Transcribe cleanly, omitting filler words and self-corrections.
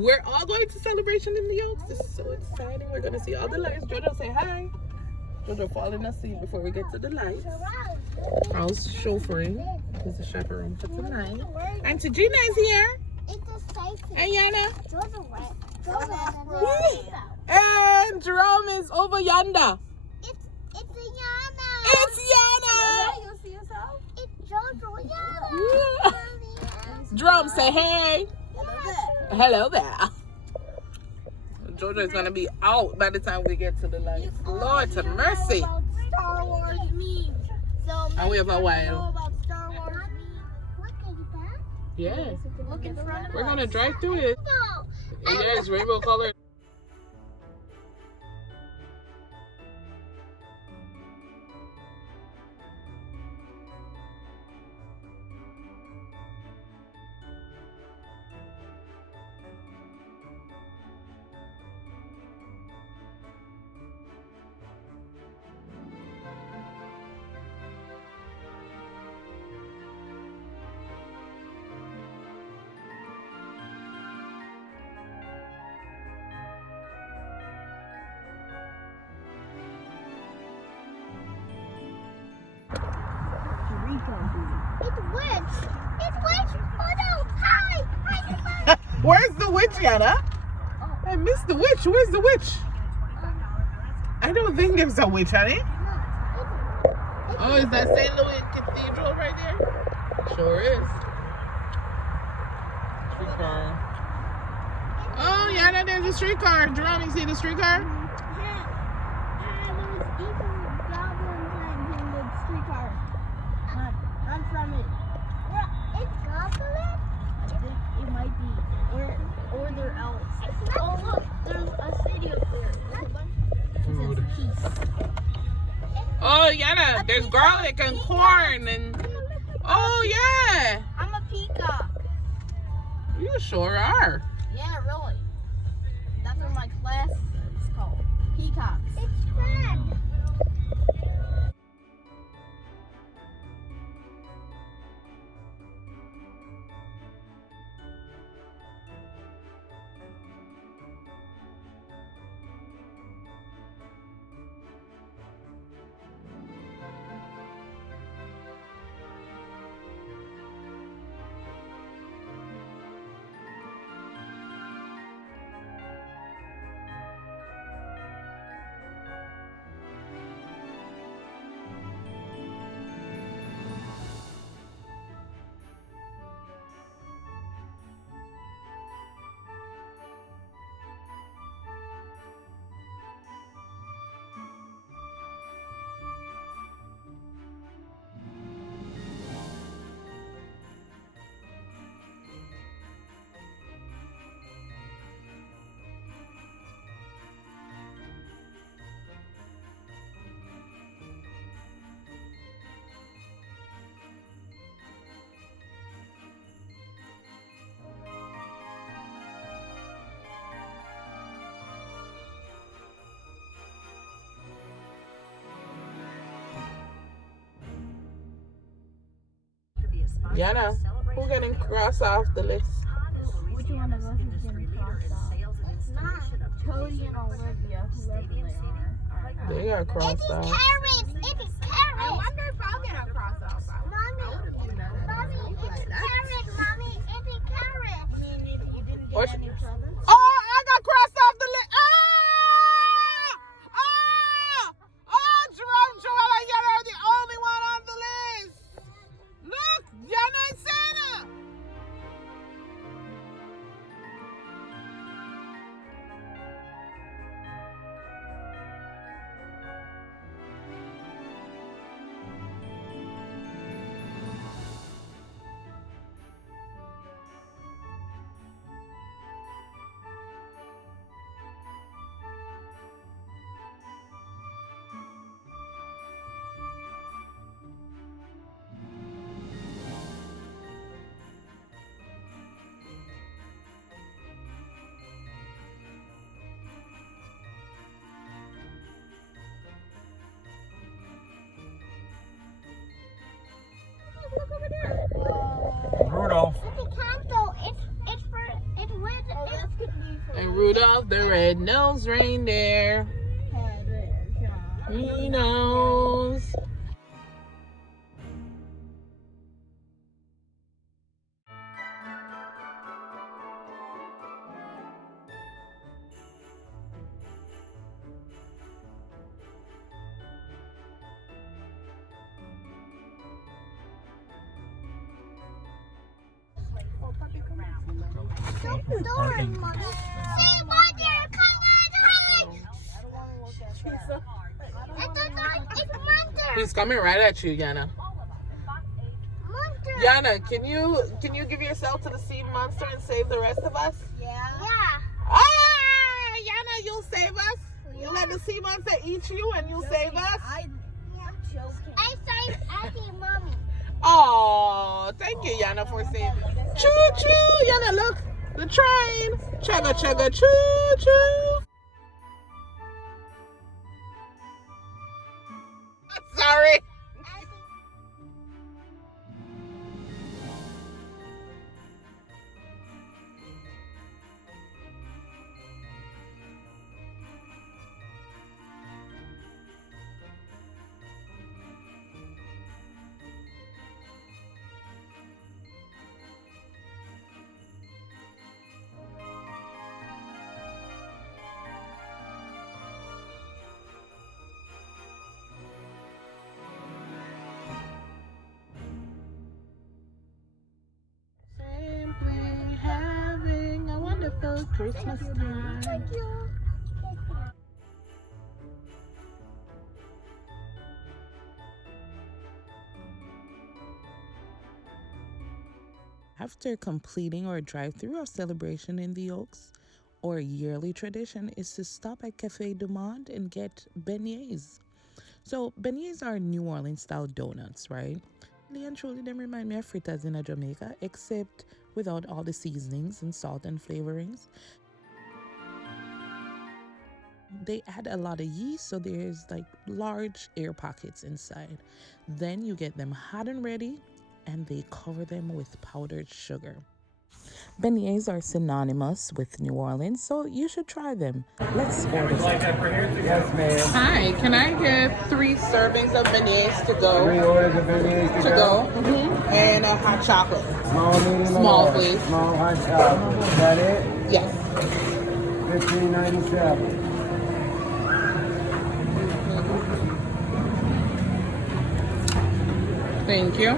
We're all going to celebration in the Oaks. This is so exciting. We're gonna see all the lights. Jojo, say hi. Jojo, fall in a seat before we get to the lights. How's chauffeuring? Who's the chaperone for tonight? Auntie Gina is here. And Yana. And Jerome is over yonder. It's Yana. It's Yana. You see yourself? It's Jojo. Yeah. Jerome, say hey. Hello there. Hello there. Jojo is gonna be out by the time we get to the lights. Lord to mercy. Star Wars memes. So And we have a know while. about Star Wars memes. Yeah. Look in front of We're us. gonna drive through it. Yeah, it's rainbow color. It's witch. It's witch. Oh no! Hi! Hi! Where's the witch, Yana? I missed the witch. Where's the witch? I don't think there's a witch, honey. Oh, is that St. Louis Cathedral right there? Sure is. Streetcar. Oh, Yana, there's a streetcar. Jerome, you see the streetcar? Run from it. It's goblins? I think it might be. Or they're elves. Oh look, there's a city up there. Food. Peace. Oh, Yana, there's garlic and corn and... Oh, yeah. I'm a peacock. You sure are. Yeah, really. That's what my class is called. Peacocks. It's red. Yana, who's getting crossed off the list? Which one of us is getting crossed off? Cody and Olivia, whoever they are. They got crossed It's off. carrots. It's carrots. I wonder if I'll get a cross off. Mommy, it's carrot. Mommy, it's a carrot. I mean, you didn't What? get any presents? Oh, I got crossed off the list. Ah! Ah! Oh, Jerome, Joel, and Yana are the only one on the list. Look, Yana and Santa. Rudolph the red-nosed reindeer. He knows. Mommy. See what they're coming. It's monster. He's coming right at you, Yana. Monster. Yana, can you give yourself to the sea monster and save the rest of us? Yeah. Ah, Yana, you'll save us. You let the sea monster eat you and you'll save us. I'm joking. I saved Auntie Mommy. Oh, thank you, Yana, for saving. Choo choo, Yana, look, the train. Chugga chugga choo choo. Sorry. Simply having a wonderful Christmas time. Thank you. After completing our drive-through or celebration in the Oaks, our yearly tradition is to stop at Cafe Du Monde and get beignets. So beignets are New Orleans style donuts, right? Really and truly, them remind me of fritters in Jamaica, except without all the seasonings and salt and flavorings. They add a lot of yeast, so there's like large air pockets inside. Then you get them hot and ready, and they cover them with powdered sugar. Beignets are synonymous with New Orleans, so you should try them. Let's order some. Yes, ma'am. Hi, can I get 3 servings of beignets to go? 3 orders of beignets To go. And a hot chocolate. Small, medium, Small, large. please. Small, hot chocolate. Is that it? Yes. $15.97. Thank you.